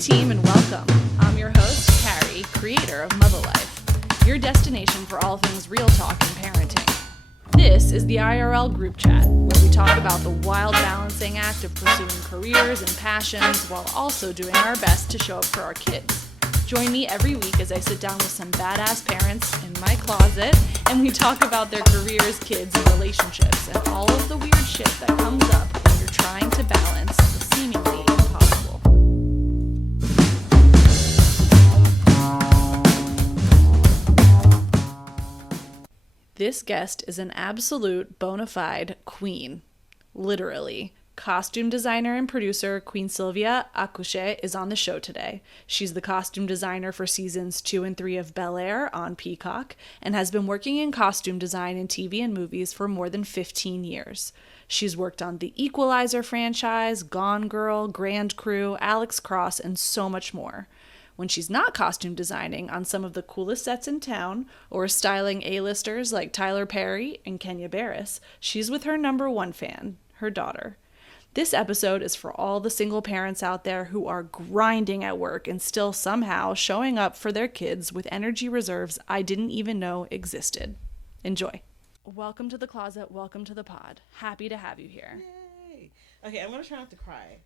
team, and welcome. I'm your host, Carrie, creator of Mother.The, your destination for all things real talk and parenting. This is the IRL group chat, where we talk about the wild balancing act of pursuing careers and passions while also doing our best to show up for our kids. Join me every week as I sit down with some badass parents in my closet and we talk about their careers, kids, and relationships, and all of the weird shit that comes up when you're trying to balance the seemingly impossible. This guest is an absolute bona fide queen. Literally. Costume designer and producer Queensylvia Akuchie is on the show today. She's the costume designer for seasons 2 and 3 of Bel-Air on Peacock and has been working in costume design in TV and movies for more than 15 years. She's worked on the Equalizer franchise, Gone Girl, Grand Crew, Alex Cross, and so much more. When she's not costume designing on some of the coolest sets in town or styling A-listers like Tyler Perry and Kenya Barris, she's with her number one fan, her daughter. This episode is for all the single parents out there who are grinding at work and still somehow showing up for their kids with energy reserves I didn't even know existed. Enjoy. Welcome to the closet. Welcome to the pod. Happy to have you here. Yay. Okay, I'm going to try not to cry.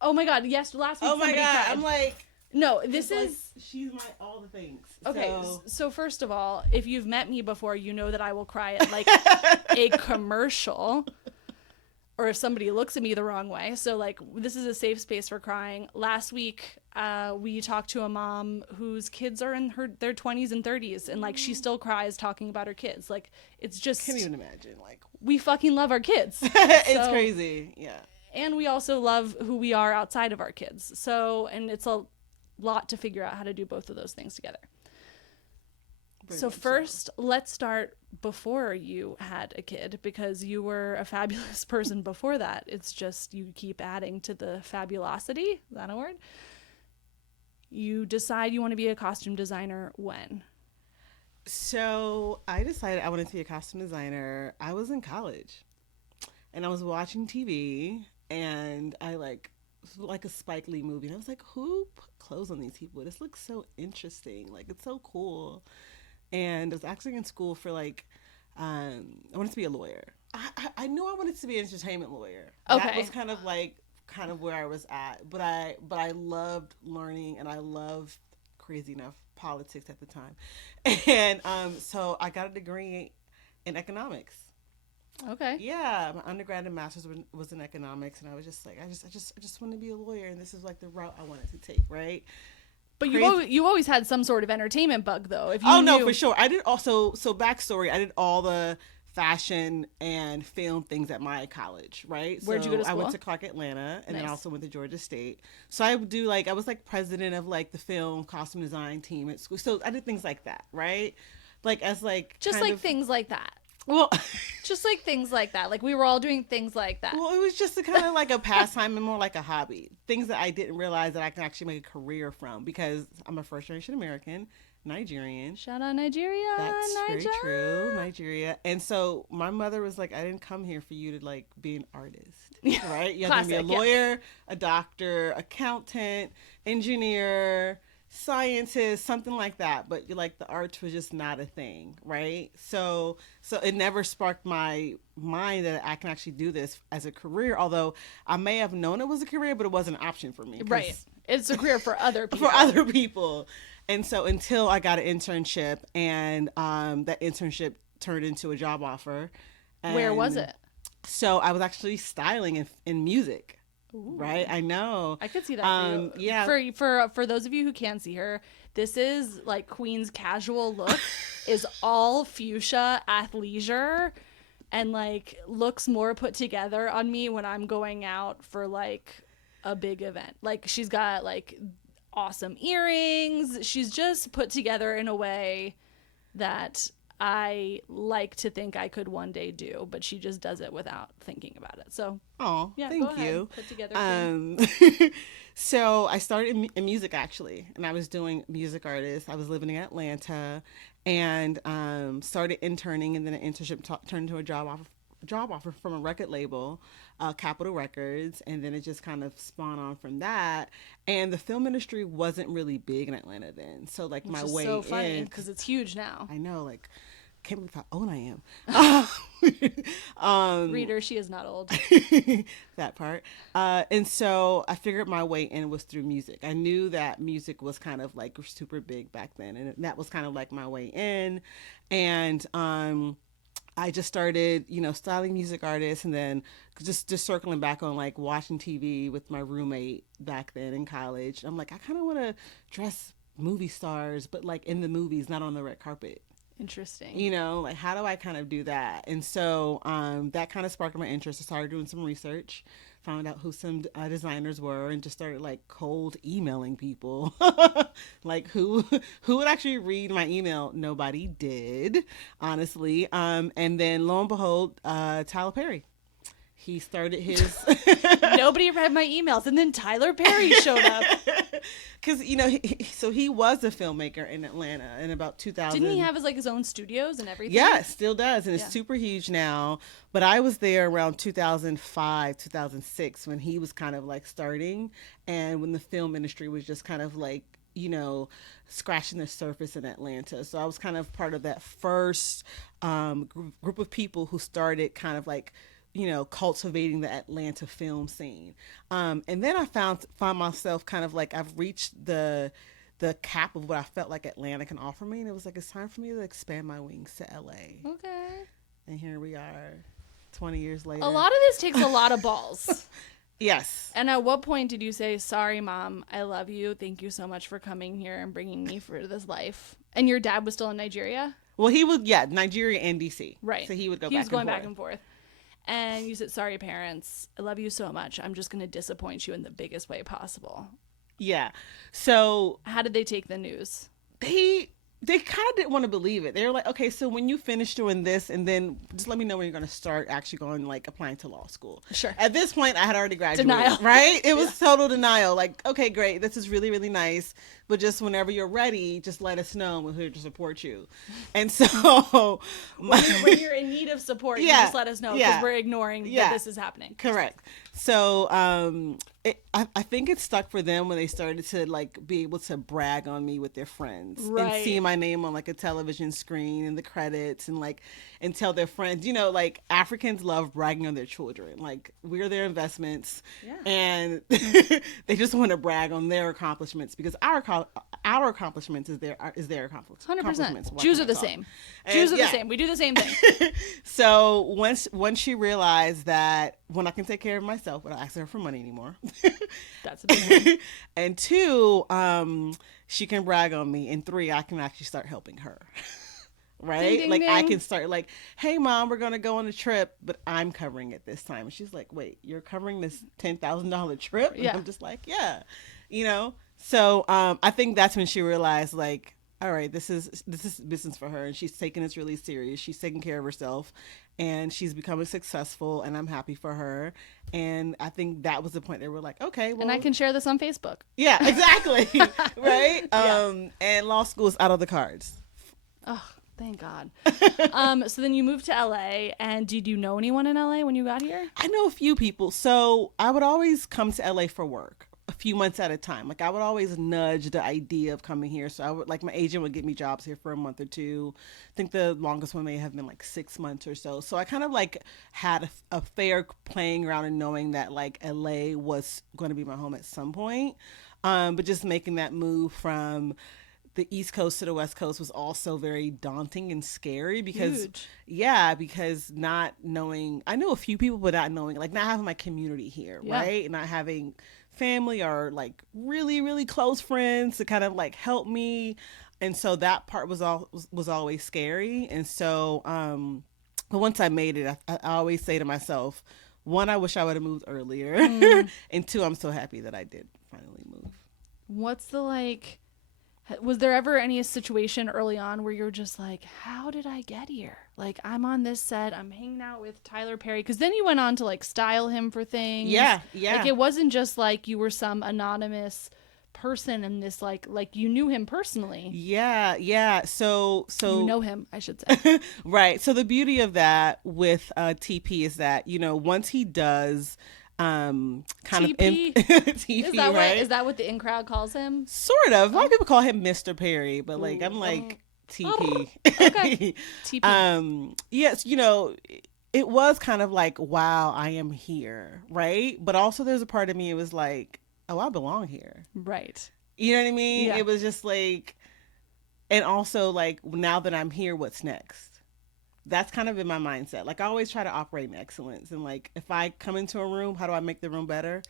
Oh my God. Yes, last week somebody cried. I'm like... No, this is... Like, she's my all the things. Okay, so first of all, if you've met me before, you know that I will cry at like a commercial... or if somebody looks at me the wrong way. So, like, this is a safe space for crying. Last week, we talked to a mom whose kids are in their 20s and 30s, and, like, she still cries talking about her kids. Like, it's just... I can't even imagine, like... We fucking love our kids. It's crazy, yeah. And we also love who we are outside of our kids. So, and it's a lot to figure out how to do both of those things together. So first, let's start before you had a kid, because you were a fabulous person before that. It's just you keep adding to the fabulosity. Is that a word? You decide you want to be a costume designer when? So I decided I wanted to be a costume designer. I was in college, and I was watching TV, and I like a Spike Lee movie. And I was like, who put clothes on these people? This looks so interesting. Like, it's so cool. And I was actually in school for like, I wanted to be a lawyer. I knew I wanted to be an entertainment lawyer. Okay. That was kind of where I was at. But I loved learning, and I loved, crazy enough, politics at the time. And so I got a degree in economics. Okay. Yeah, my undergrad and master's was in economics, and I was just like, I just want to be a lawyer, and this is like the route I wanted to take, right? But you always had some sort of entertainment bug, though. No, for sure. I did also, so backstory, I did all the fashion and film things at my college, right? Where'd you go to school? I went to Clark Atlanta, and Nice. then I also went to Georgia State. So I would do I was like president of like the film costume design team at school. So I did things like that, right? Like as like just like things like that. Well, just like things like that. Like we were all doing things like that. Well, it was just kind of like a pastime and more like a hobby. Things that I didn't realize that I can actually make a career from, because I'm a first generation American, Nigerian. Shout out Nigeria. That's Nigeria. very true, Nigeria. And so my mother was like, I didn't come here for you to like be an artist, right? You have to be a lawyer, a doctor, accountant, engineer, scientist, something like that, but like the arts was just not a thing, right? So it never sparked my mind that I can actually do this as a career, although I may have known it was a career, but it wasn't an option for me, right? It's a career for other people. And so until I got an internship, and that internship turned into a job offer. Where was it? So I was actually styling in music. Ooh. Right, I know. I could see that for you. Yeah. For those of you who can't see her, this is like Queen's casual look is all fuchsia athleisure, and like looks more put together on me when I'm going out for like a big event. Like she's got like awesome earrings. She's just put together in a way that I like to think I could one day do, but she just does it without thinking about it. So, yeah, thank you. Put together. So I started in music actually, and I was doing music artist. I was living in Atlanta, and started interning, and then an internship turned into a job offer from a record label. Capitol Records, and then it just kind of spawned on from that. And the film industry wasn't really big in Atlanta then, so like Which my is way so funny in, because it's huge now. I know, like, can't believe how old I am. Reader, she is not old. That part. And so I figured my way in was through music. I knew that music was kind of like super big back then, and that was kind of like my way in. And I just started, styling music artists, and then just circling back on like watching TV with my roommate back then in college. I'm like, I kind of want to dress movie stars, but like in the movies, not on the red carpet. Interesting. Like how do I kind of do that? And so that kind of sparked my interest. I started doing some research, found out who some designers were, and just started like cold emailing people. Like who would actually read my email? Nobody did, honestly. And then lo and behold, Tyler Perry. He started his. Nobody read my emails, and then Tyler Perry showed up. Because so he was a filmmaker in Atlanta in about 2000. Didn't he have his own studios and everything? Yeah, still does, and it's super huge now. But I was there around 2005, 2006 when he was kind of like starting, and when the film industry was just kind of like scratching the surface in Atlanta. So I was kind of part of that first group of people who started kind of like cultivating the Atlanta film scene. And then I found myself kind of like I've reached the cap of what I felt like Atlanta can offer me, and it was like it's time for me to expand my wings to LA. Okay. And here we are, 20 years later. A lot of this takes a lot of balls. Yes. And at what point did you say, "Sorry, Mom, I love you. Thank you so much for coming here and bringing me through this life"? And your dad was still in Nigeria? Well, he was Nigeria and DC. Right. So he would go. He was going back and forth. And you said, "Sorry, parents, I love you so much. I'm just going to disappoint you in the biggest way possible." Yeah. So how did they take the news? They kind of didn't want to believe it. They were like, okay, so when you finish doing this, and then just let me know when you're going to start actually going, like, applying to law school. Sure. At this point, I had already graduated. Denial. Right? It was total denial. Like, okay, great. This is really, really nice. But just whenever you're ready, just let us know. We're here to support you. And so... when you're in need of support, you just let us know because we're ignoring that this is happening. Correct. So I think it stuck for them when they started to like be able to brag on me with their friends and see my name on like a television screen and the credits and tell their friends, like Africans love bragging on their children. Like we're their investments, and they just want to brag on their accomplishments because our accomplishments is their accomplishments. 100%. Jews are the same. Jews are the same. We do the same thing. So once she realized that one, I can take care of myself without asking her for money anymore. That's a big one. And two, she can brag on me. And three, I can actually start helping her. Right? Ding, ding, like ding. I can start like, hey Mom, we're going to go on a trip, but I'm covering it this time. And she's like, wait, you're covering this $10,000 trip? And I'm just like, yeah, So I think that's when she realized like, all right, this is business for her, and she's taking this really serious. She's taking care of herself, and she's becoming successful, and I'm happy for her. And I think that was the point they were like, okay, well, and I can share this on Facebook. Yeah, exactly. Right? And law school is out of the cards. Oh, thank God. So then you moved to LA, and did you know anyone in LA when you got here? I know a few people. So I would always come to LA for work. A few months at a time. Like I would always nudge the idea of coming here. So I would my agent would get me jobs here for a month or two. I think the longest one may have been like 6 months or so. So I kind of like had a fair playing around and knowing that like LA was going to be my home at some point. But just making that move from the East Coast to the West Coast was also very daunting and scary because because not knowing, I knew a few people, but not knowing, like not having my community here, right? Not having family or like really, really close friends to kind of like help me. And so that part was always scary. And so, but once I made it, I always say to myself, one, I wish I would have moved earlier. And two, I'm so happy that I did finally move. What's was there ever any situation early on where you're just like, how did I get here? Like, I'm on this set, I'm hanging out with Tyler Perry. Because then you went on to, like, style him for things. Yeah. Like, it wasn't just, like, you were some anonymous person and this like you knew him personally. Yeah. So You know him, I should say. right. So the beauty of that with TP is that, once he does kind TP. of TP, right? Is that what the in crowd calls him? Sort of. A lot of Oh. people call him Mr. Perry, but like I'm like TP. Okay. TP. Yes, it was kind of like, wow, I am here, right? But also there's a part of me, it was like, oh, I belong here. Right. You know what I mean? Yeah. It was just like, and also like, now that I'm here, what's next? That's kind of been my mindset. Like I always try to operate in excellence. And like, if I come into a room, how do I make the room better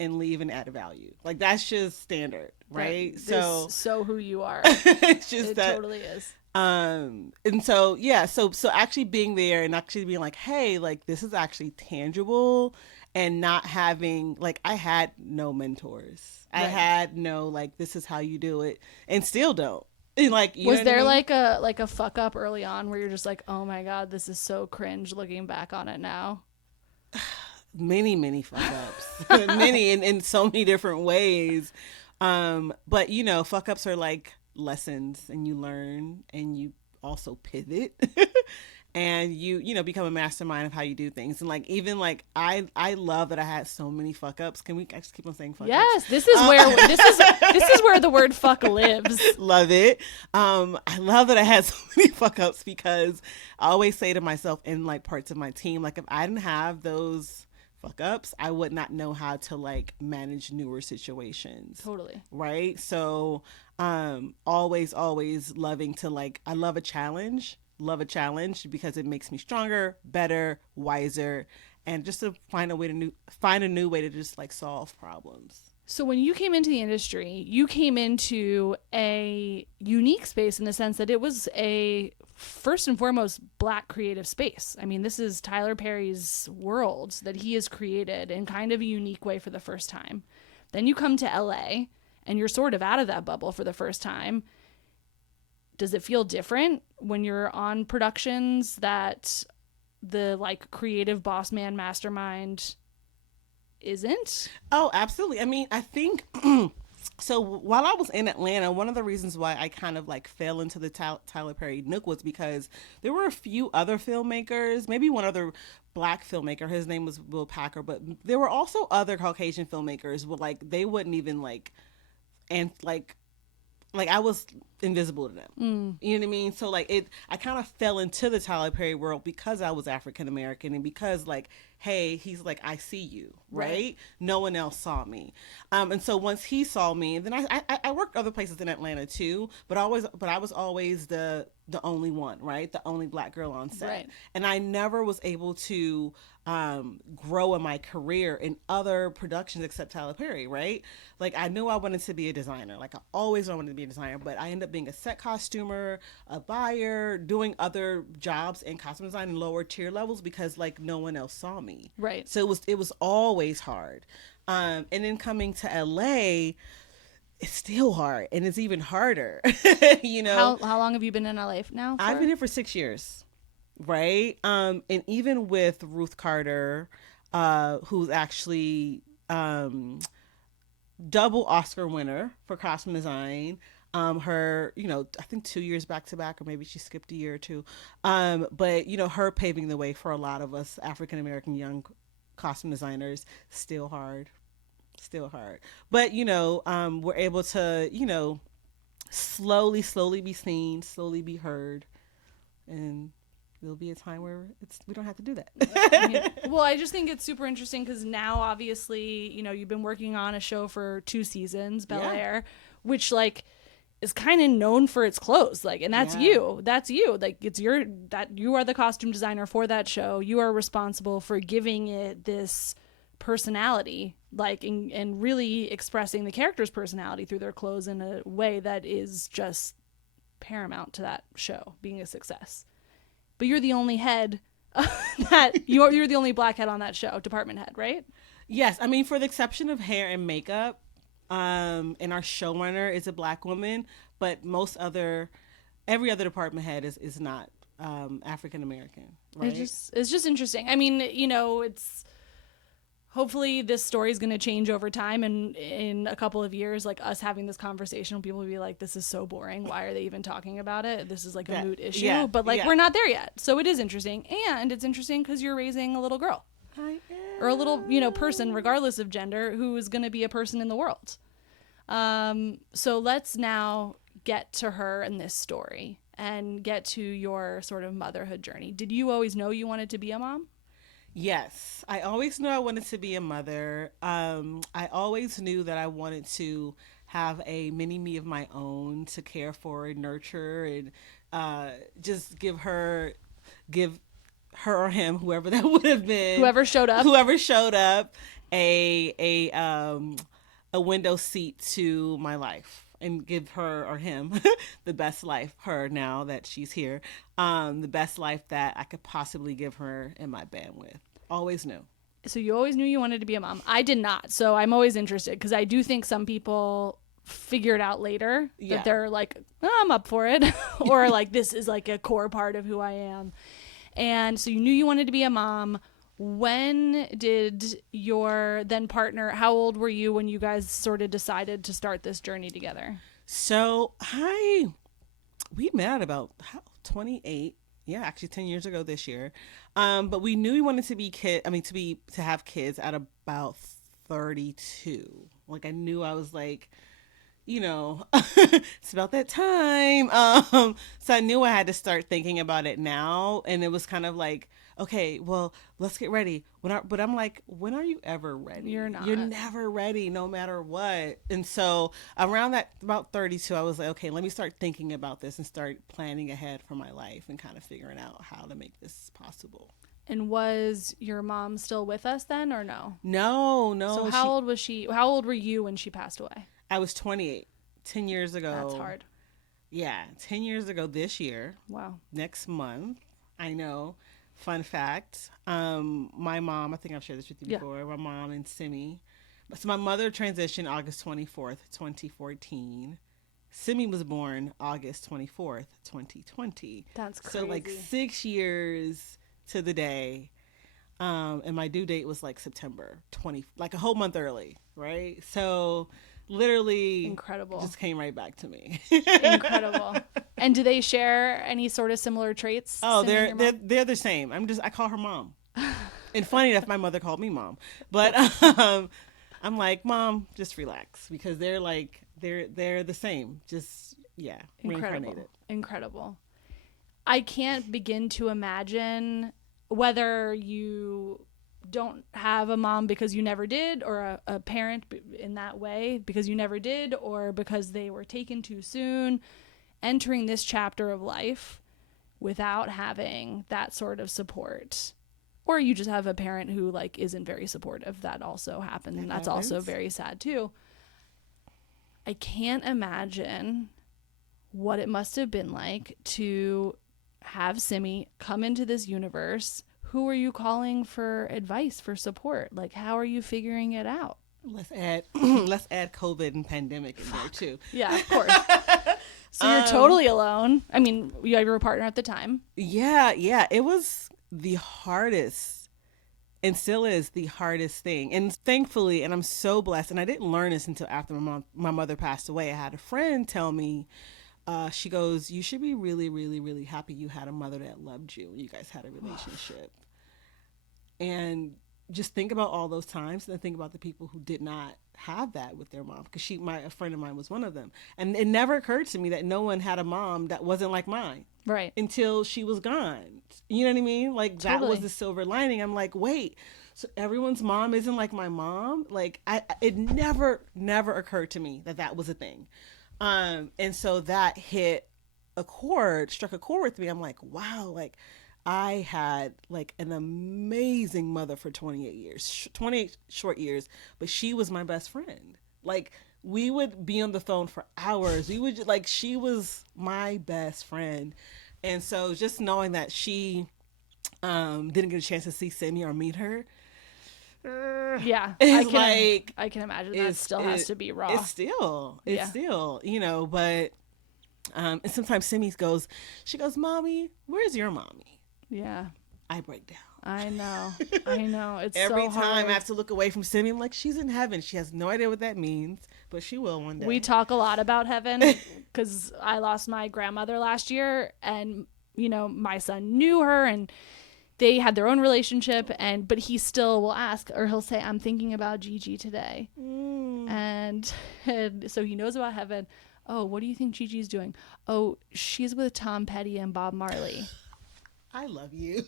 and leave and add value? Like that's just standard, right? So who you are. It's just it that totally is. And so yeah, so actually being there and actually being like, hey, like this is actually tangible, and not having like, I had no mentors. Right. I had no like, this is how you do it, and still don't. And like, was there like a fuck up early on where you're just like, oh my god, this is so cringe looking back on it now? Many fuck ups. Many in so many different ways. But fuck ups are like lessons, and you learn, and you also pivot. And you become a mastermind of how you do things. And like, even like, I love that I had so many fuck ups. Can we just keep on saying fuck ups? Yes, this is where this is where the word fuck lives. Love it. I love that I had so many fuck ups, because I always say to myself, in like parts of my team, like if I didn't have those fuck ups, I would not know how to like manage newer situations. Totally. Right. So always loving to like, I love a challenge because it makes me stronger, better, wiser, and just to find a new way to just like solve problems. So when you came into the industry, you came into a unique space in the sense that it was a first and foremost Black creative space. I mean, this is Tyler Perry's world that he has created in kind of a unique way for the first time. Then you come to LA and you're sort of out of that bubble for the first time. Does it feel different when you're on productions that the like creative boss man mastermind isn't? Oh, absolutely. I mean, I think so while I was in Atlanta, one of the reasons why I kind of like fell into the Tyler Perry nook was because there were a few other filmmakers, maybe one other Black filmmaker. His name was Will Packer, but there were also other Caucasian filmmakers where like they wouldn't even like, and like I was invisible to them. You know what I mean? So like I kind of fell into the Tyler Perry world because I was African American, and because like, hey, he's like, I see you, right? No one else saw me. And so once he saw me, then I worked other places in Atlanta too, but I was always the only one, right? The only Black girl on set. Right. And I never was able to grow in my career in other productions except Tyler Perry, right? Like I knew I wanted to be a designer. Like I always wanted to be a designer, but I ended up being a set costumer, a buyer, doing other jobs in costume design in lower tier levels because like no one else saw me. Right. So it was always hard. And then coming to LA, it's still hard, and it's even harder. How long have you been in LA now? I've been here for 6 years. Right. And even with Ruth Carter, who's actually double Oscar winner for costume design. Her, I think 2 years back to back, or maybe she skipped a year or two. But her paving the way for a lot of us African American young costume designers, still hard. But we're able to slowly be seen, slowly be heard, and there'll be a time where we don't have to do that. Well, I just think it's super interesting because now, obviously, you've been working on a show for 2 seasons, Bel Air, which like is kind of known for its clothes, like, and that's you. Like, you are the costume designer for that show. You are responsible for giving it this personality, like, and really expressing the character's personality through their clothes in a way that is just paramount to that show being a success. But you're the only head you're the only Black head on that show, department head, right? Yes, I mean, for the exception of hair and makeup, and our showrunner is a Black woman, but every other department head is not African American, right? It's just interesting. I mean, hopefully this story is going to change over time, and in a couple of years, like us having this conversation, people will be like, this is so boring, why are they even talking about it, this is like a moot issue. Yeah, but like yeah. we're not there yet, so it is interesting. And it's interesting because you're raising a little girl, I am. or a little person, regardless of gender, who is going to be a person in the world. So let's now get to her and this story and get to your sort of motherhood journey. Did you always know you wanted to be a mom? Yes, I always knew I wanted to be a mother. I always knew that I wanted to have a mini me of my own to care for and nurture, and just give her or him, whoever that would have been, Whoever showed up, a window seat to my life, and give her or him the best life, her now that she's here, the best life that I could possibly give her in my bandwidth. Always knew. So you always knew you wanted to be a mom. I did not. So I'm always interested, because I do think some people figure it out later, that they're like, oh, I'm up for it. Or like, this is like a core part of who I am. And so you knew you wanted to be a mom. When did your then partner, how old were you when you guys sort of decided to start this journey together? So we met at about 28. Yeah, actually 10 years ago this year. But we knew we wanted to to have kids at about 32. Like, I knew, I was like, it's about that time. So I knew I had to start thinking about it now. And it was kind of like, okay, well, let's get ready. But I'm like, when are you ever ready? You're not. You're never ready, no matter what. And so around that, about 32, I was like, okay, let me start thinking about this and start planning ahead for my life and kind of figuring out how to make this possible. And was your mom still with us then, or no? No. So how old was she? How old were you when she passed away? I was 28, 10 years ago. That's hard. Yeah, 10 years ago this year. Wow. Next month. I know. Fun fact. My mom, I think I've shared this with you before, my mom and Simi. So my mother transitioned August 24th, 2014. Simi was born August 24th, 2020. That's crazy. So like 6 years to the day. And my due date was like September 20, like a whole month early, right? So literally incredible, just came right back to me. Incredible. And do they share any sort of similar traits? Oh, they're the same. I call her mom. And funny enough, my mother called me mom, but I'm like, Mom, just relax, because they're the same. Just reincarnated. Incredible. I can't begin to imagine whether you don't have a mom because you never did, or a parent in that way because you never did, or because they were taken too soon, entering this chapter of life without having that sort of support. Or you just have a parent who like isn't very supportive. That also happens, and that's also very sad too. I can't imagine what it must have been like to have Simi come into this universe. Who are you calling for advice, for support? Like, how are you figuring it out? Let's add COVID and pandemic in there too. Yeah, of course. So you're totally alone. I mean, you have your partner at the time. Yeah. It was the hardest, and still is the hardest thing. And thankfully, and I'm so blessed, and I didn't learn this until after my mother passed away. I had a friend tell me, she goes, you should be really, really, really happy you had a mother that loved you and you guys had a relationship. And just think about all those times, and then think about the people who did not have that with their mom, because a friend of mine was one of them. And it never occurred to me that no one had a mom that wasn't like mine. Right. Until she was gone. You know what I mean? Like, totally. That was the silver lining. I'm like, wait, so everyone's mom isn't like my mom? Like, it never occurred to me that was a thing. And so that struck a chord with me. I'm like, wow, like I had like an amazing mother for 28 years, 28 short years, but she was my best friend. Like, we would be on the phone for hours. She was my best friend. And so just knowing that she didn't get a chance to see Simi or meet her, yeah, I can imagine that still has to be raw. It's still, but and sometimes Simi goes, Mommy, where's your mommy? Yeah. I break down. I know. I know. It's Every so time I hard. have to look away from Simi, I'm like, she's in heaven. She has no idea what that means, but she will one We day. talk a lot about heaven because I lost my grandmother last year, and my son knew her, and they had their own relationship, but he still will ask, or he'll say, I'm thinking about Gigi today. Mm. And so he knows about heaven. Oh, what do you think Gigi's doing? Oh, she's with Tom Petty and Bob Marley. I love you.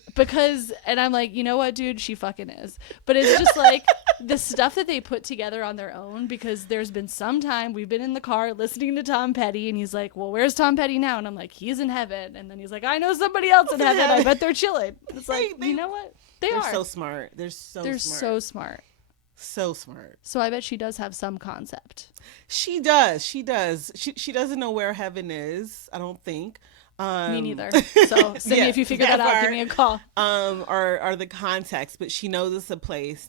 And I'm like, you know what, dude, she fucking is. But it's just like the stuff that they put together on their own, because there's been some time we've been in the car listening to Tom Petty, and he's like, well, where's Tom Petty now? And I'm like, he's in heaven. And then he's like, I know somebody else in heaven. I bet they're chilling. It's like, you know what? They're are so smart. They're so smart. So smart. So I bet she does have some concept. She does. She doesn't know where heaven is, I don't think. Me neither. So, Sydney, if you figure that out, give me a call. Or the context, but she knows it's a place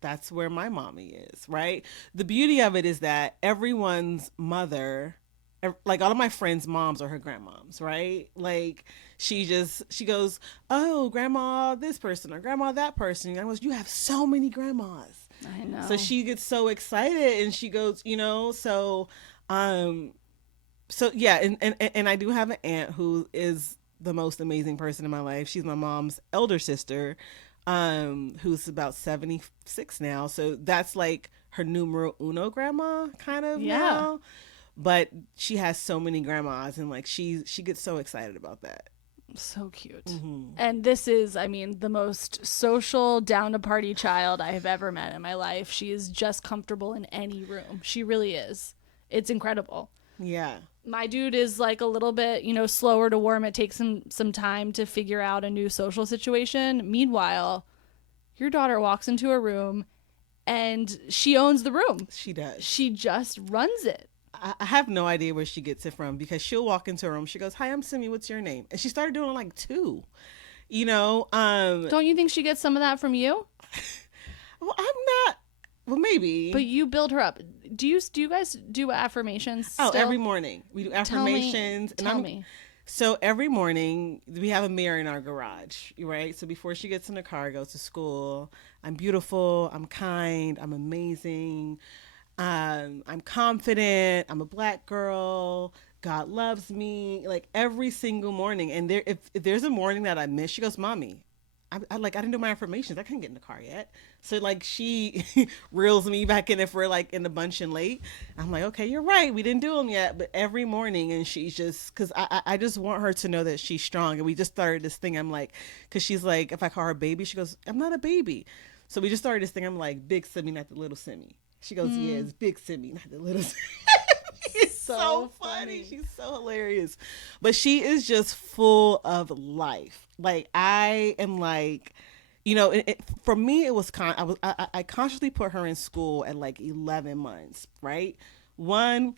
that's where my mommy is, right? The beauty of it is that everyone's mother, like all of my friends' moms are her grandmoms, right? Like she goes, oh, grandma this person or grandma that person. And I was, you have so many grandmas. I know. So she gets so excited and she goes, so yeah, and I do have an aunt who is the most amazing person in my life. She's my mom's elder sister, who's about 76 now. So that's like her numero uno grandma kind of now. But she has so many grandmas, and like she gets so excited about that. So cute. Mm-hmm. And this is, the most social, down to party child I have ever met in my life. She is just comfortable in any room. She really is. It's incredible. Yeah. My dude is like a little bit, slower to warm. It takes him some time to figure out a new social situation. Meanwhile, your daughter walks into a room and she owns the room. She does. She just runs it. I have no idea where she gets it from, because she'll walk into a room. She goes, hi, I'm Simi. What's your name? And she started doing it like 2, Don't you think she gets some of that from you? Well, I'm not. Well, maybe. But you build her up. Do you guys do affirmations still? Oh, every morning. We do affirmations. Tell me. So every morning we have a mirror in our garage, right? So before she gets in the car, goes to school, I'm beautiful, I'm kind, I'm amazing, I'm confident, I'm a black girl, God loves me, like every single morning. And if there's a morning that I miss, she goes, Mommy, I didn't do my affirmations. I couldn't get in the car yet. So like she reels me back in if we're like in the bunch and late. I'm like, okay, you're right. We didn't do them yet. But every morning, and she's just, cause I just want her to know that she's strong. And we just started this thing. I'm like, cause she's like, if I call her baby, she goes, I'm not a baby. So we just started this thing. I'm like, big Simi, not the little Simi. She goes, yeah, it's big Simi, not the little Simi. It's so funny. She's so hilarious. But she is just full of life. Like I am like, for me, it was I consciously put her in school at like 11 months, right? One,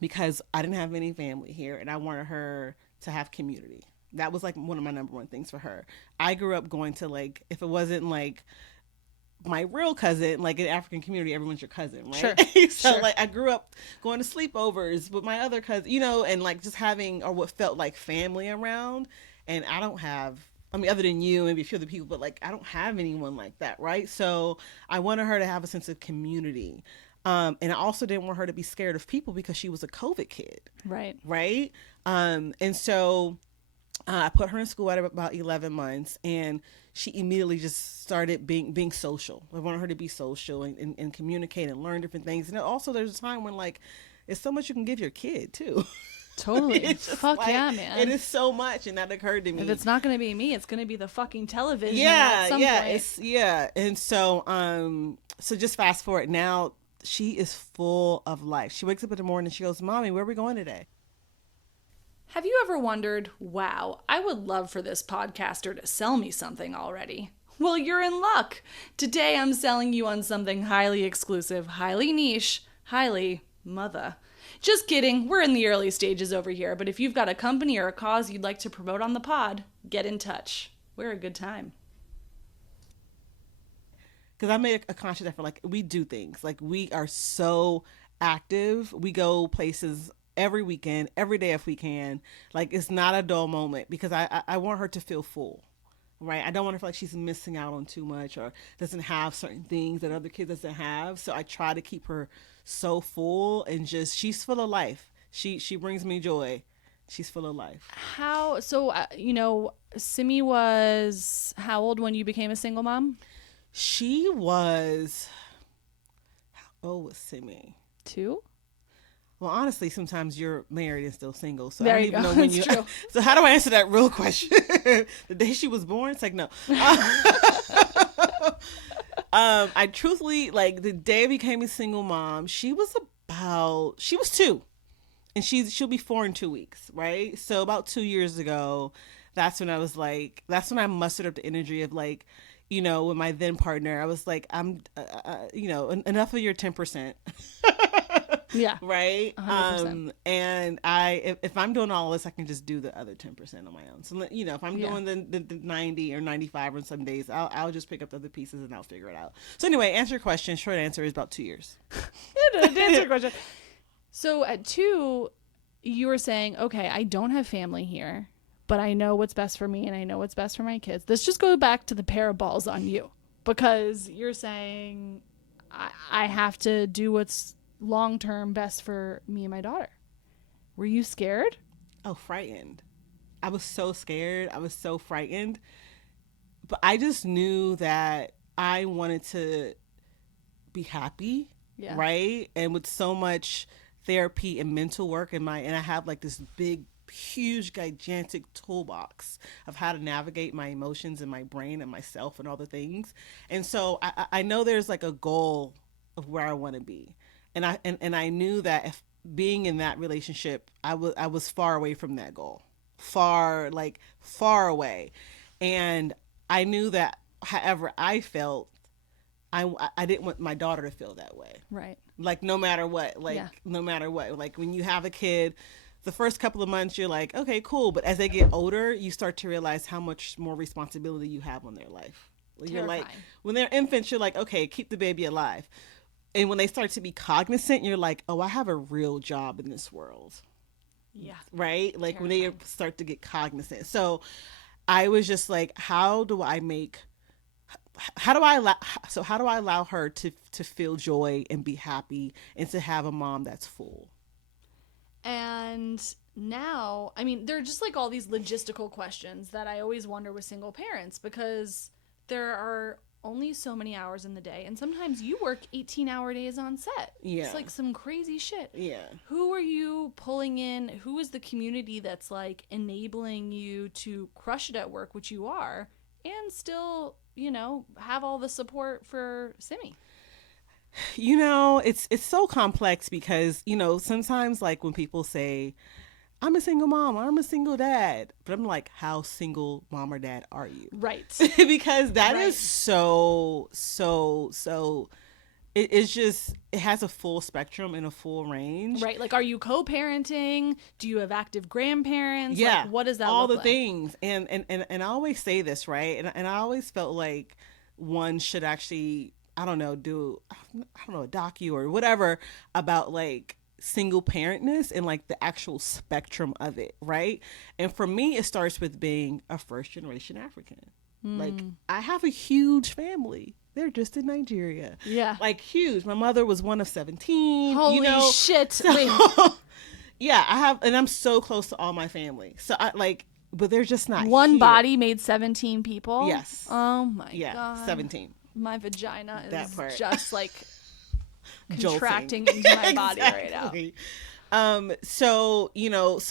because I didn't have any family here and I wanted her to have community. That was like one of my number one things for her. I grew up going to like, if it wasn't like my real cousin, like in African community, everyone's your cousin, right? Sure. So sure. like I grew up going to sleepovers with my other cousin, and like just having, or what felt like family around. And I don't have, other than you, maybe a few other people, but like I don't have anyone like that, right? So I wanted her to have a sense of community. And I also didn't want her to be scared of people because she was a COVID kid. Right. Right. And so I put her in school at about 11 months, and she immediately just started being social. I wanted her to be social and communicate and learn different things. And also there's a time when like, it's so much you can give your kid too. Totally. Fuck like, yeah, man. It is so much, and that occurred to me. If it's not going to be me, it's going to be the fucking television. Yeah, at some point. And so, so just fast forward now, she is full of life. She wakes up in the morning and she goes, Mommy, where are we going today? Have you ever wondered, wow, I would love for this podcaster to sell me something already? Well, you're in luck. Today I'm selling you on something highly exclusive, highly niche, highly mother. Just kidding, we're in the early stages over here, but if you've got a company or a cause you'd like to promote on the pod, get in touch. We're a good time. Because I made a conscious effort, like we do things, like we are so active. We go places every weekend, every day if we can. Like it's not a dull moment, because I want her to feel full. right? I don't want her to feel like she's missing out on too much or doesn't have certain things that other kids doesn't have. So I try to keep her so full and just she's full of life. She brings me joy. She's full of life. How so? Simi was how old when you became a single mom? She was how old was Simi? 2. Well, honestly, sometimes you're married and still single, so There I don't you even go. know when That's you. true. So how do I answer that real question? The day she was born, it's like no. I truthfully like the day I became a single mom. She was 2, and she'll be 4 in 2 weeks, right? So about 2 years ago, that's when I was like, that's when I mustered up the energy of like, with my then partner, I was like, I'm, enough of your 10%. Yeah. Right. 100%. And if I'm doing all this, I can just do the other 10% on my own. So, if I'm doing the 90 or 95 on some days, I'll just pick up the other pieces and I'll figure it out. So anyway, answer your question. Short answer is about 2 years. Answer your question. So at 2, you were saying, okay, I don't have family here, but I know what's best for me and I know what's best for my kids. Let's just go back to the pair of balls on you, because you're saying I have to do what's long-term best for me and my daughter. Were you scared? Oh, frightened. I was so scared. I was so frightened. But I just knew that I wanted to be happy, right? And with so much therapy and mental work and I have like this big, huge, gigantic toolbox of how to navigate my emotions and my brain and myself and all the things. And so I know there's like a goal of where I want to be. And I knew that if being in that relationship, I was far away from that goal, far away, and I knew that however I felt, I didn't want my daughter to feel that way. Right. Like no matter what, no matter what, like when you have a kid, the first couple of months you're like, okay, cool, but as they get older, you start to realize how much more responsibility you have on their life. You're like, when they're infants, you're like, okay, keep the baby alive. And when they start to be cognizant, you're like, oh, I have a real job in this world. Yeah. Right? Like terrifying. When they start to get cognizant. So I was just like, how do I allow her to feel joy and be happy and to have a mom that's full? And now, I mean, there are just like all these logistical questions that I always wonder with single parents, because there are only so many hours in the day, and sometimes you work 18-hour days on set. Yeah. It's like some crazy shit. Yeah. Who are you pulling in? Who is the community that's like enabling you to crush it at work, which you are, and still, have all the support for Simi? It's so complex because, sometimes like when people say, I'm a single mom, or I'm a single dad. But I'm like, how single mom or dad are you? Right. Because that is so, it's just, it has a full spectrum and a full range. Right. Like, are you co-parenting? Do you have active grandparents? Yeah. Like, what does that all look the like? things. And I always say this, right? And I always felt like one should actually, I don't know, a docu or whatever about like single parentness and like the actual spectrum of it, right? And for me, it starts with being a first generation African. Like, I have a huge family. They're just in Nigeria. Yeah. Like, huge. My mother was one of 17. Holy shit. So, wait. Yeah, I have, and I'm so close to all my family. So but they're just not One here. body made 17 people? Yes. Oh my God. 17. My vagina is That part. just like contracting into my body right now. So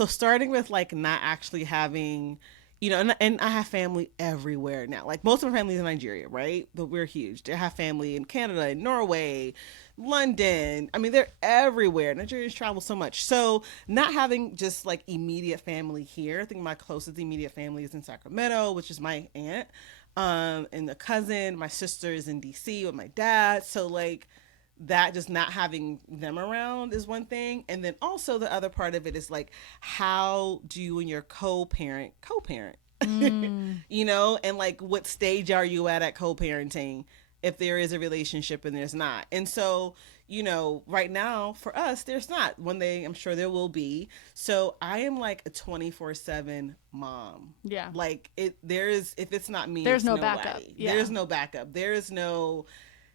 starting with like not actually having, and I have family everywhere now. Like most of my family is in Nigeria, right? But we're huge. I have family in Canada, in Norway, London. I mean, they're everywhere. Nigerians travel so much. So not having just like immediate family here. I think my closest immediate family is in Sacramento, which is my aunt, and a cousin. My sister is in DC with my dad. So like, that just not having them around is one thing. And then also the other part of it is like, how do you and your co-parent and like what stage are you at co-parenting if there is a relationship and there's not. And so you know, right now for us, there's not. One day, I'm sure there will be. So I am like a 24/7 mom. Yeah. Like if it's not me, There's it's no nobody. backup. Yeah. There's no backup. There is no,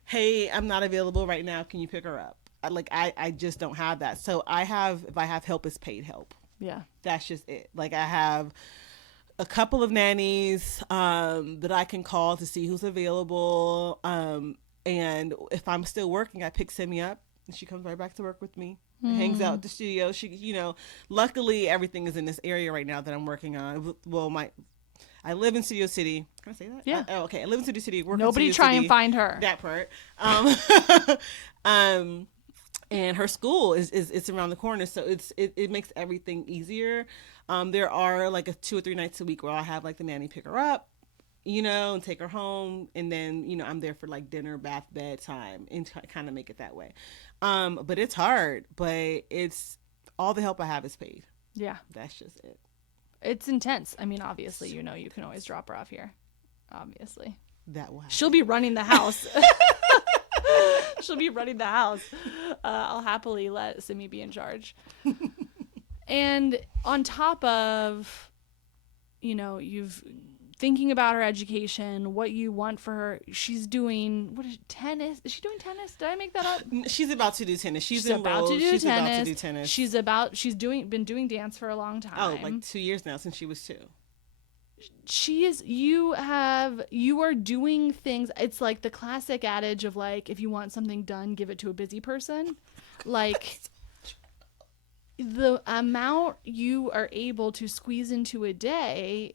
hey, I'm not available right now. Can you pick her up? I just don't have that. So if I have help, it's paid help. Yeah. That's just it. Like I have a couple of nannies that I can call to see who's available. And if I'm still working, I pick Simi up and she comes right back to work with me. Hangs out at the studio. She, you know, luckily everything is in this area right now that I'm working on. Well, I live in Studio City. Can I say that? Yeah. Okay. I live in Studio City. Nobody try and find her. That part. And her school is it's around the corner, so it makes everything easier. There are like 2 or 3 nights a week where I'll have like the nanny pick her up, you know, and take her home, and then, you know, I'm there for like dinner, bath, bedtime, and kind of make it that way. But it's hard, but it's all the help I have is paid. Yeah. That's just it. It's intense. I mean, obviously, you know, you can always drop her off here. Obviously. That will happen. She'll be running the house. She'll be running the house. I'll happily let Simi be in charge. And on top of, you know, you've thinking about her education, what you want for her. She's doing tennis. Is she doing tennis? Did I make that up? She's about to do tennis. She's about to do She's tennis. about to do tennis. She's been doing dance for a long time. Oh, like 2 years now, since she was 2. You are doing things. It's like the classic adage of like, if you want something done, give it to a busy person. Like the amount you are able to squeeze into a day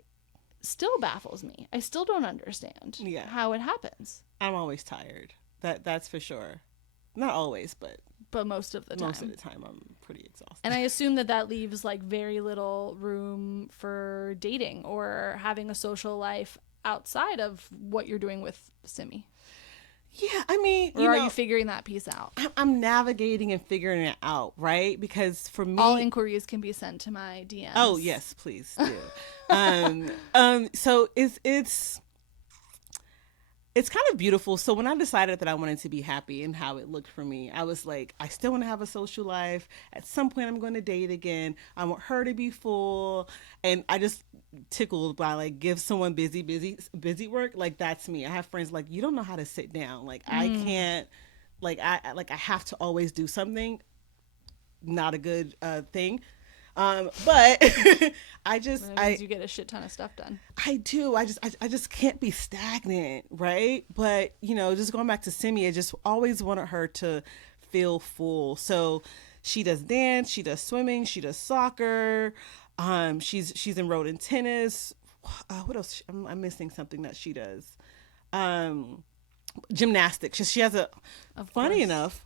still baffles me. I still don't understand how it happens. I'm always tired. That's for sure. Not always, but most of the time. Most of the time, I'm pretty exhausted. And I assume that leaves like very little room for dating or having a social life outside of what you're doing with Simi. Yeah, I mean, or are you figuring that piece out? I'm navigating and figuring it out, right? Because for me, all inquiries can be sent to my DMs. Oh yes, please do. So it's kind of beautiful. So when I decided that I wanted to be happy and how it looked for me, I was like, I still want to have a social life. At some point, I'm going to date again. I want her to be full. And I just tickled by like, give someone busy work. Like, that's me. I have friends like, you don't know how to sit down. Like, I can't, I have to always do something. Not a good thing. But you get a shit ton of stuff done. I do. I just can't be stagnant, right? But, you know, just going back to Simi, I just always wanted her to feel full. So she does dance, she does swimming, she does soccer. She's enrolled in tennis. What else? I'm missing something that she does. Gymnastics. She has funny enough.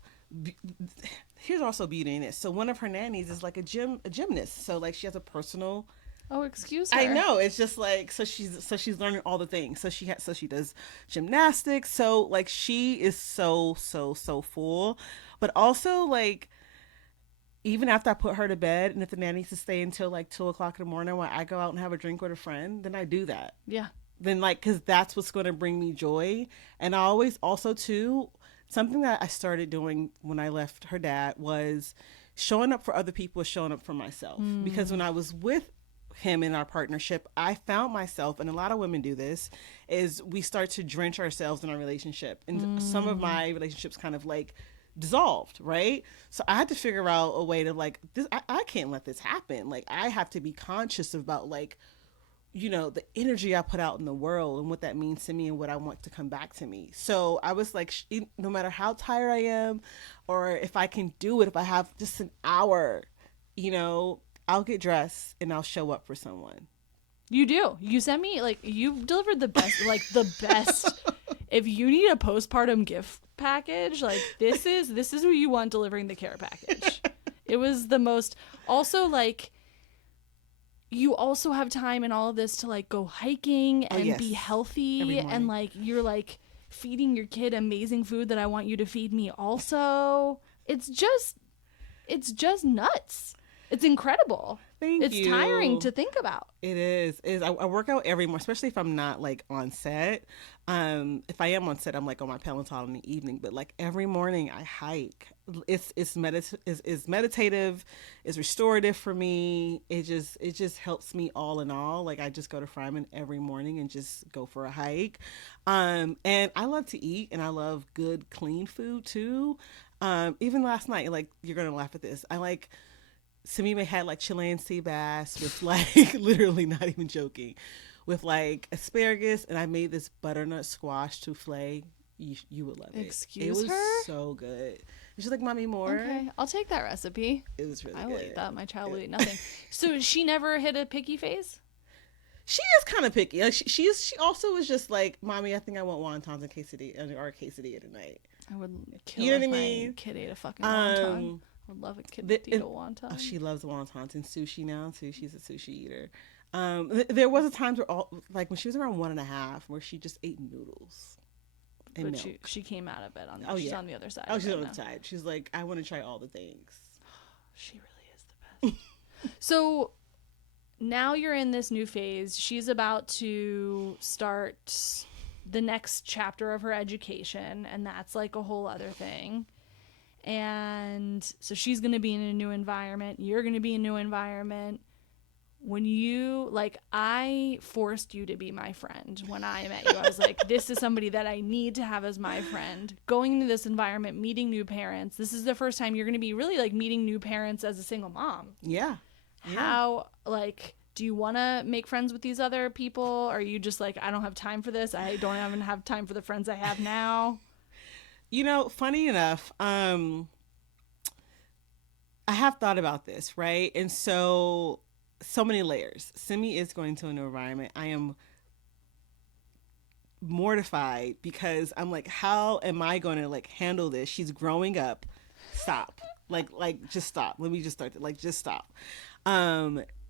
Here's also beauty in it. So one of her nannies is like a gymnast. So like she has a personal. Oh, excuse her. I know. It's just like so she's learning all the things. So she does gymnastics. So like she is so full, but also like even after I put her to bed, and if the nanny needs to stay until like 2:00 in the morning while I go out and have a drink with a friend, then I do that. Yeah. Then like because that's what's going to bring me joy, and I always also too. Something that I started doing when I left her dad was showing up for other people, showing up for myself. Because when I was with him in our partnership, I found myself, and a lot of women do this, is we start to drench ourselves in our relationship. And some of my relationships kind of like dissolved, right? So I had to figure out a way to like, this. I can't let this happen. Like I have to be conscious about like, you know, the energy I put out in the world and what that means to me and what I want to come back to me. So I was like, no matter how tired I am or if I can do it, if I have just an hour, you know, I'll get dressed and I'll show up for someone. You do. You sent me, like, you've delivered the best, like the best. If you need a postpartum gift package, like this is who you want delivering the care package. It was the most, also like, you also have time in all of this to like go hiking and be healthy and like you're like feeding your kid amazing food that I want you to feed me also. It's just nuts. It's incredible. Thank you. It's tiring to think about. It is. I work out every morning, especially if I'm not like on set. If I am on set, I'm like on my Peloton in the evening. But like every morning, I hike. It's meditative. It's restorative for me. It just helps me all in all. Like I just go to Fryman every morning and just go for a hike. And I love to eat, and I love good, clean food too. Even last night, like you're gonna laugh at this. Samima had like Chilean sea bass with like literally not even joking, with like asparagus, and I made this butternut squash souffle. You would love it. Excuse it was her? So good. And she's like, "Mommy, more." Okay, I'll take that recipe. It was really I good. will eat that. My child will eat nothing. So she never hit a picky phase? She is kind of picky. Like she also was just like, "Mommy, I think I want wontons and quesadilla or quesadilla tonight." I would kill You know if what I my mean? kid ate a fucking wonton. I would love a kid to eat a wonton. Oh, she loves wontons and sushi now too. She's a sushi eater. There was a time where like when she was around 1.5, where she just ate noodles and But milk. she came out of it. She's on the other side. Oh, she's on the now. side. She's like, I want to try all the things. She really is the best. So now you're in this new phase. She's about to start the next chapter of her education, and that's like a whole other thing. And so she's going to be in a new environment. You're going to be in a new environment. When you, like, I forced you to be my friend when I met you. I was like, this is somebody that I need to have as my friend. Going into this environment, meeting new parents. This is the first time you're going to be really, like, meeting new parents as a single mom. Yeah. How, like, do you want to make friends with these other people? Or are you just like, I don't have time for this. I don't even have time for the friends I have now. You know, funny enough, I have thought about this, right? And so many layers. Simi is going to a new environment. I am mortified because I'm like, how am I going to like handle this? She's growing up. Stop. Like just stop. Let me just start. Like just stop.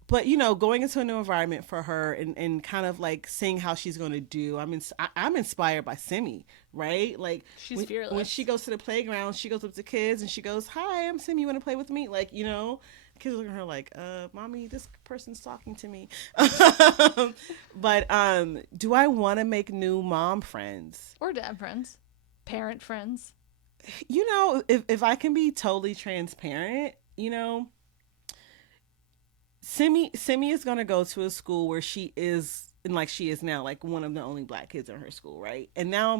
But you know, going into a new environment for her and kind of like seeing how she's going to do. I'm inspired by Simi, right? Like she's fearless. When she goes to the playground, she goes up to kids and she goes, "Hi, I'm Simi. You want to play with me?" Like, you know, kids look at her like, "Mommy, this person's talking to me." But do I want to make new mom friends or dad friends, parent friends? You know, if I can be totally transparent, you know. Simi is going to go to a school where she is, and like she is now, like one of the only black kids in her school, right? And now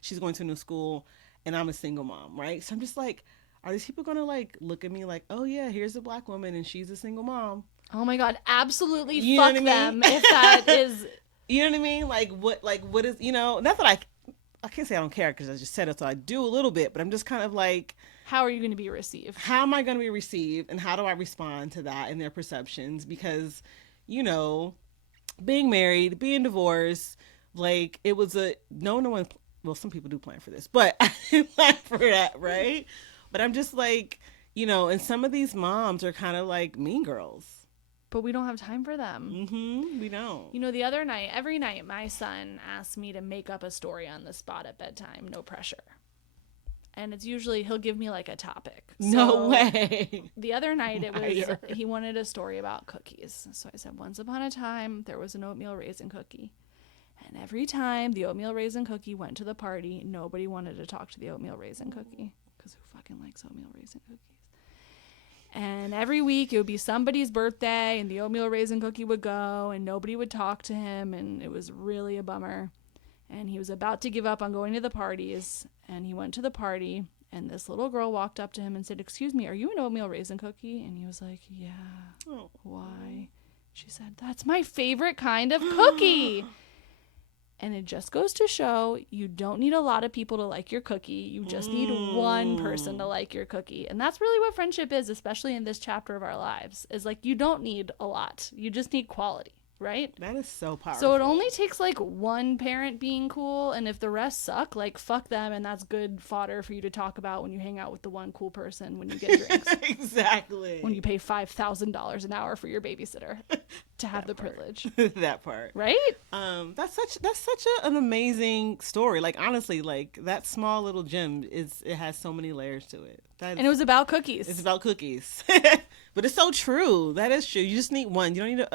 she's going to a new school, and I'm a single mom, right? So I'm just like, are these people going to like look at me like, oh yeah, here's a black woman and she's a single mom? Oh my God, absolutely you fuck them if that is. You know what I mean? Like what is, you know, not that I can't say I don't care because I just said it, so I do a little bit, but I'm just kind of like, how are you going to be received? How am I going to be received, and how do I respond to that and their perceptions? Because, you know, being married, being divorced, like it was no one. Well, some people do plan for this, but I didn't plan for that, right? But I'm just like, you know, and some of these moms are kind of like mean girls. But we don't have time for them. Mm-hmm. We don't. You know, the other night, every night, my son asks me to make up a story on the spot at bedtime. No pressure. And it's usually, he'll give me like a topic. No way. The other night, he wanted a story about cookies. So I said, once upon a time, there was an oatmeal raisin cookie. And every time the oatmeal raisin cookie went to the party, nobody wanted to talk to the oatmeal raisin cookie. Because who fucking likes oatmeal raisin cookies? And every week, it would be somebody's birthday, and the oatmeal raisin cookie would go, and nobody would talk to him, and it was really a bummer. And he was about to give up on going to the parties, and he went to the party, and this little girl walked up to him and said, "Excuse me, are you an oatmeal raisin cookie?" And he was like, "Yeah." "Oh, why?" She said, "That's my favorite kind of cookie." And it just goes to show you don't need a lot of people to like your cookie. You just need one person to like your cookie. And that's really what friendship is, especially in this chapter of our lives, is like you don't need a lot. You just need quality. Right? That is so powerful. So it only takes like one parent being cool, and if the rest suck, like fuck them, and that's good fodder for you to talk about when you hang out with the one cool person when you get drinks. Exactly. When you pay $5,000 an hour for your babysitter to have the privilege. That part. Right? That's such an amazing story. Like honestly, like that small little gem it has so many layers to it. And it was about cookies. It's about cookies. But it's so true. That is true. You just need one. You don't need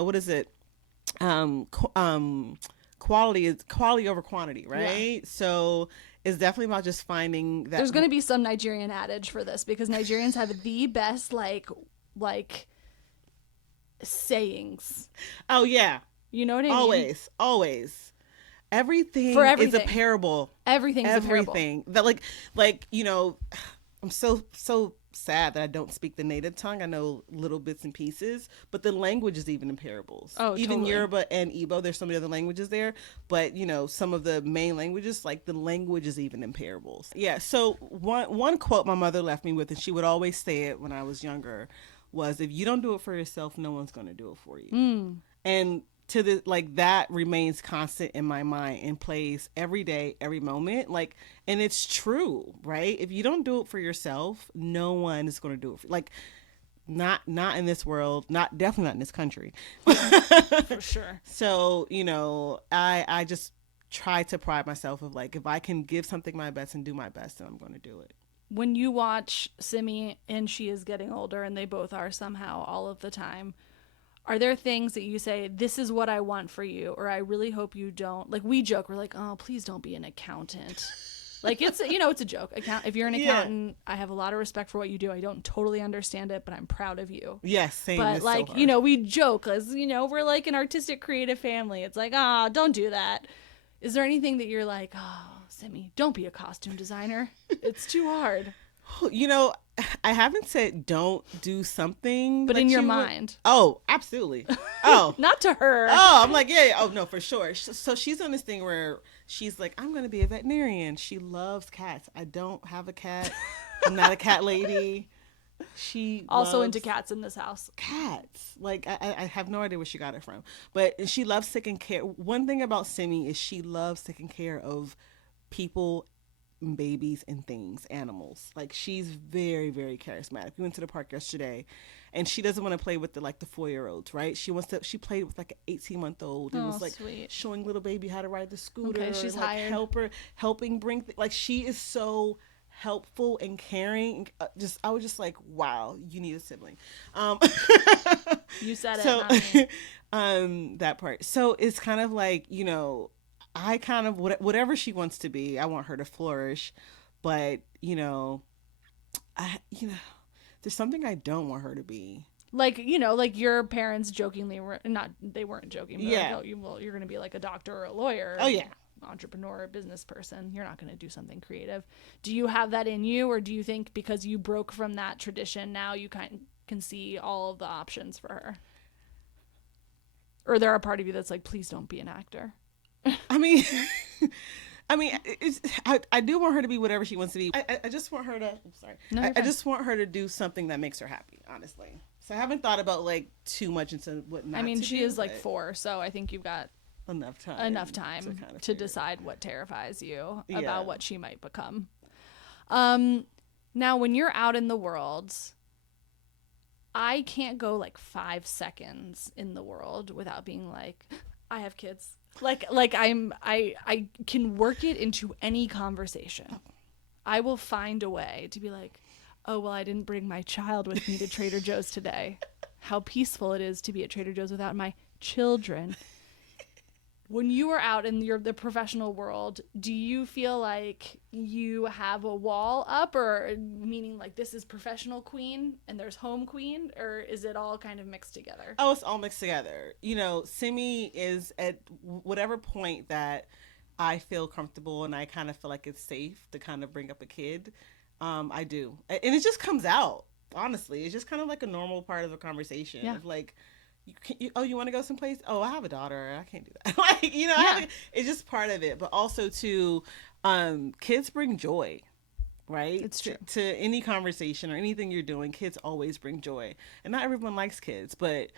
what is it? Um, quality is quality over quantity, right? Yeah. So it's definitely about just finding that. There's going to be some Nigerian adage for this because Nigerians have the best like sayings. Oh yeah. You know what I mean? Always. Everything is a parable. Everything's a parable. That I'm so sad that I don't speak the native tongue. I know little bits and pieces, but the language is even in parables. Oh, even totally. Yoruba and Igbo, there's so many other languages there, but some of the main languages, like the language is even in parables. Yeah. So one quote my mother left me with, and she would always say it when I was younger, was, "If you don't do it for yourself, no one's going to do it for you." And to the that remains constant in my mind and plays every day, every moment. And it's true, right? If you don't do it for yourself, no one is going to do it for, not in this world, definitely not in this country. For sure. So I just try to pride myself of if I can give something my best and do my best, then I'm going to do it. When you watch Simi and she is getting older, and they both are somehow all of the time, are there things that you say, this is what I want for you, or I really hope you don't? We joke, we're like, oh, please don't be an accountant. It's it's a joke. If you're an accountant, I have a lot of respect for what you do. I don't totally understand it, but I'm proud of you. Yes, same. But we joke, as we're an artistic, creative family. It's don't do that. Is there anything that you're like, oh, Simi, don't be a costume designer. It's too hard. I haven't said don't do something, but in your mind. Oh, absolutely. Oh, not to her. Oh, I'm like, yeah. Oh no, for sure. So she's on this thing where she's like, I'm going to be a veterinarian. She loves cats. I don't have a cat. I'm not a cat lady. She also into cats in this house. Cats. I have no idea where she got it from, but she loves taking care. One thing about Simi is she loves taking care of people, babies, and things, animals. She's very, very charismatic. We went to the park yesterday, and she doesn't want to play with the 4-year-olds, right? She played with an 18-month-old and was sweet. Showing little baby how to ride the scooter. Okay, she's hired. Helping bring she is so helpful and caring. I was just like, wow, you need a sibling. You said it, not me. That part. So it's kind of I kind of, whatever she wants to be, I want her to flourish, but there's something I don't want her to be. Your parents jokingly they weren't joking, but yeah. You're going to be a doctor or a lawyer. Oh yeah. Entrepreneur or business person. You're not going to do something creative. Do you have that in you, or do you think because you broke from that tradition, now you can see all of the options for her? Or there are a part of you that's like, please don't be an actor. I mean, I do want her to be whatever she wants to be. I just want her to. I'm sorry. No, I just want her to do something that makes her happy. Honestly, so I haven't thought about too much into what not. She is 4, so I think you've got enough time to decide what terrifies you about what she might become. Now, when you're out in the world, I can't go 5 seconds in the world without being like, I have kids. I can work it into any conversation. I will find a way to be like, oh, well, I didn't bring my child with me to Trader Joe's today. How peaceful it is to be at Trader Joe's without my children. When you are out in the professional world, do you feel like you have a wall up, or meaning this is professional queen and there's home queen, or is it all kind of mixed together? Oh, it's all mixed together. Simi is at whatever point that I feel comfortable and I kind of feel like it's safe to kind of bring up a kid. I do. And it just comes out, honestly. It's just kind of a normal part of a conversation. Yeah. Of you want to go someplace? Oh, I have a daughter. I can't do that. It's just part of it. But also too, kids bring joy, right? It's true. To any conversation or anything you're doing, kids always bring joy. And not everyone likes kids, but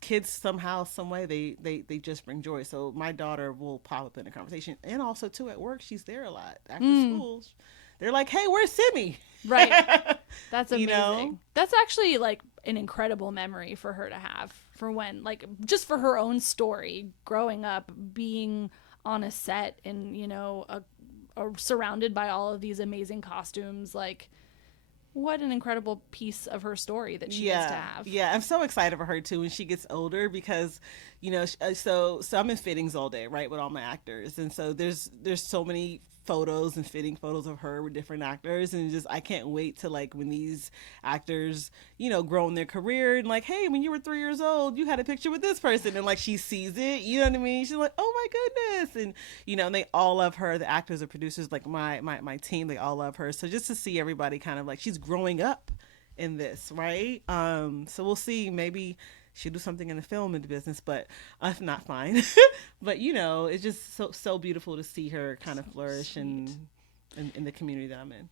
kids somehow, some way, they just bring joy. So my daughter will pop up in a conversation. And also too, at work, she's there a lot. After school, they're like, hey, where's Simi? Right. That's amazing. That's actually an incredible memory for her to have, for when just for her own story, growing up, being on a set and surrounded by all of these amazing costumes. What an incredible piece of her story that she gets to have. Yeah, I'm so excited for her too when she gets older because, so I'm in fittings all day, right, with all my actors, and so there's so many photos and fitting photos of her with different actors, and just I can't wait to like when these actors, grow in their career and like, hey, when you were 3 years old, you had a picture with this person, and like she sees it, you know what I mean? She's like, oh my goodness, and and they all love her, the actors, the producers, like my team, they all love her. So just to see everybody kind of like she's growing up in this, right? So we'll see. Maybe she'll do something in the film in the business, but if not, fine. But it's just so beautiful to see her kind of flourish in the community that I'm in.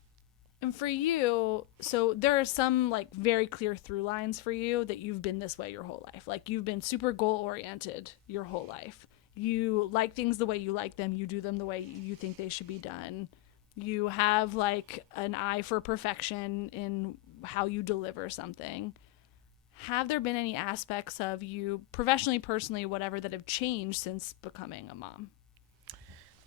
And for you, so there are some like very clear through lines for you that you've been this way your whole life. Like you've been super goal oriented your whole life. You like things the way you like them. You do them the way you think they should be done. You have like an eye for perfection in how you deliver something. Have there been any aspects of you professionally, personally, whatever, that have changed since becoming a mom?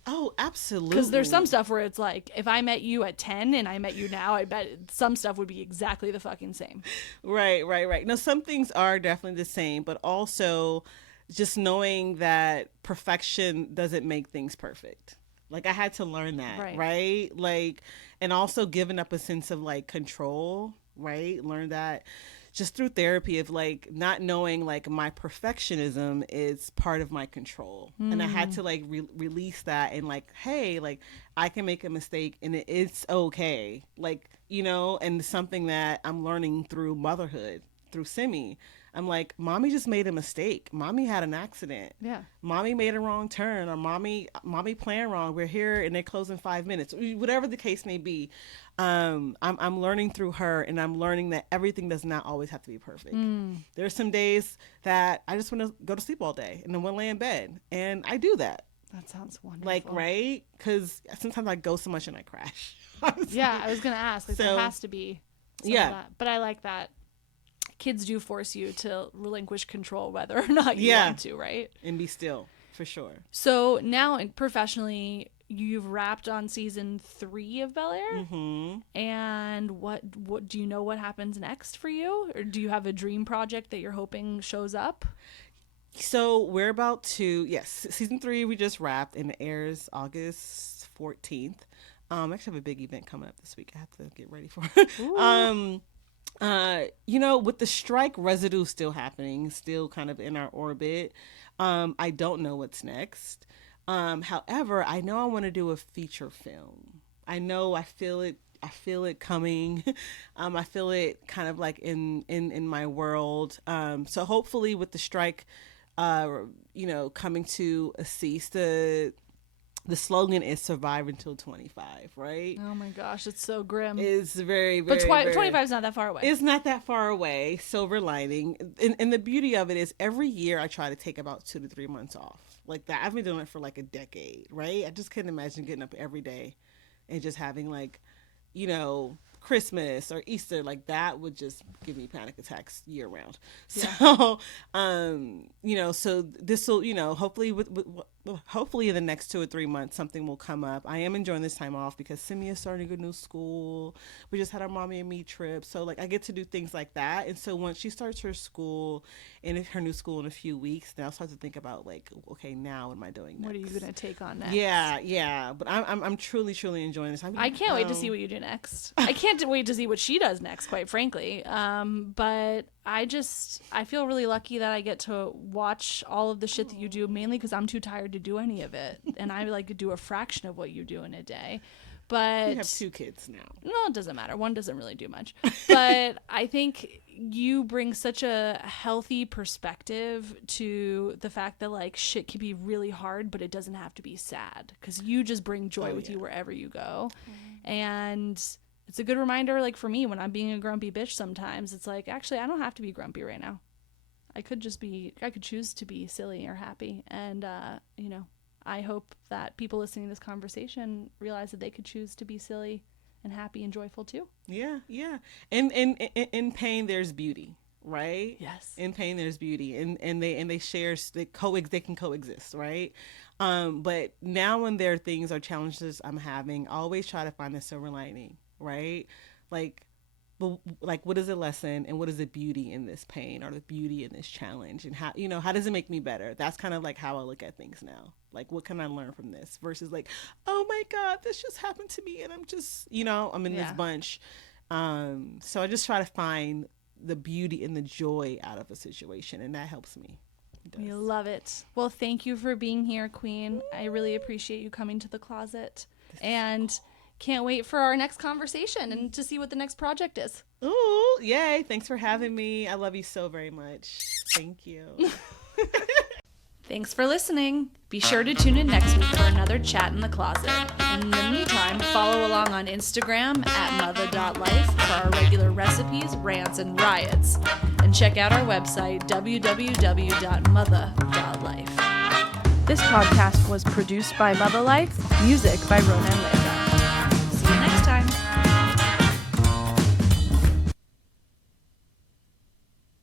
Oh, absolutely. Because there's some stuff where it's like, if I met you at 10 and I met you now, I bet some stuff would be exactly the fucking same. Right. No, some things are definitely the same, but also just knowing that perfection doesn't make things perfect. Like I had to learn that, right? Like, and also giving up a sense of like control, right? Learn that just through therapy of like not knowing like my perfectionism is part of my control. And I had to like release that and like, hey, like I can make a mistake and it's okay. Like, and something that I'm learning through motherhood, through Simi. I'm like, mommy just made a mistake. Mommy had an accident. Yeah. Mommy made a wrong turn, or mommy planned wrong. We're here and they close in 5 minutes. Whatever the case may be, I'm learning through her, and I'm learning that everything does not always have to be perfect. There's some days that I just want to go to sleep all day and then want to lay in bed, and I do that. That sounds wonderful. Like, right? Because sometimes I go so much and I crash. Yeah, I was gonna ask. Like, there has to be. Some of that. But I like that. Kids do force you to relinquish control whether or not you want to, right? And be still, for sure. So now, professionally, you've wrapped on season 3 of Bel Air. Mm-hmm. And what do you know what happens next for you? Or do you have a dream project that you're hoping shows up? So we're about to, season 3 we just wrapped, and it airs August 14th. I actually have a big event coming up this week I have to get ready for. With the strike residue still happening, still kind of in our orbit, I don't know what's next. However, I know I want to do a feature film. I feel it coming. I feel it kind of like in my world. So hopefully with the strike, coming to a cease, the slogan is survive until 25, right? Oh my gosh, it's so grim. It's very, very, but 25 is not that far away. It's not that far away. Silver lining. And the beauty of it is every year I try to take about 2 to 3 months off. Like that. I've been doing it for like a decade, right? I just couldn't imagine getting up every day and just having like, Christmas or Easter, like that would just give me panic attacks year round. Yeah. So, so this will, hopefully in the next 2 or 3 months, something will come up. I am enjoying this time off because Simi is starting a new school. We just had our mommy and me trip. So like I get to do things like that. And so once she starts her school and her new school in a few weeks, then I'll start to think about like, okay, now what am I doing next? What are you going to take on next? Yeah. But I'm truly, truly enjoying this. I can't wait to see what you do next. I can't wait to see what she does next, quite frankly. But I feel really lucky that I get to watch all of the shit that you do, mainly because I'm too tired to do any of it. And I like to do a fraction of what you do in a day. But you have 2 kids now. No, it doesn't matter. One doesn't really do much. But I think you bring such a healthy perspective to the fact that like shit can be really hard, but it doesn't have to be sad, because you just bring joy with you wherever you go. And it's a good reminder, like for me, when I'm being a grumpy bitch sometimes, it's like, actually, I don't have to be grumpy right now. I could choose to be silly or happy. And, I hope that people listening to this conversation realize that they could choose to be silly and happy and joyful too. Yeah. And in pain, there's beauty, right? Yes. In pain, there's beauty, and they can coexist, right? But now when there are things or challenges I'm having, I always try to find the silver lining, right? Like, but like, what is a lesson and what is the beauty in this pain or the beauty in this challenge, and how, how does it make me better? That's kind of like how I look at things now. Like, what can I learn from this versus like, oh my God, this just happened to me and I'm just, I'm in this bunch. So I just try to find the beauty and the joy out of a situation, and that helps me. We love it. Well, thank you for being here, Queen. I really appreciate you coming to the closet, and can't wait for our next conversation and to see what the next project is. Ooh, yay. Thanks for having me. I love you so very much. Thank you. Thanks for listening. Be sure to tune in next week for another chat in the closet. In the meantime, follow along on Instagram at mother.life for our regular recipes, rants, and riots. And check out our website, www.mother.life. This podcast was produced by Mother Life, music by Ronan Liff.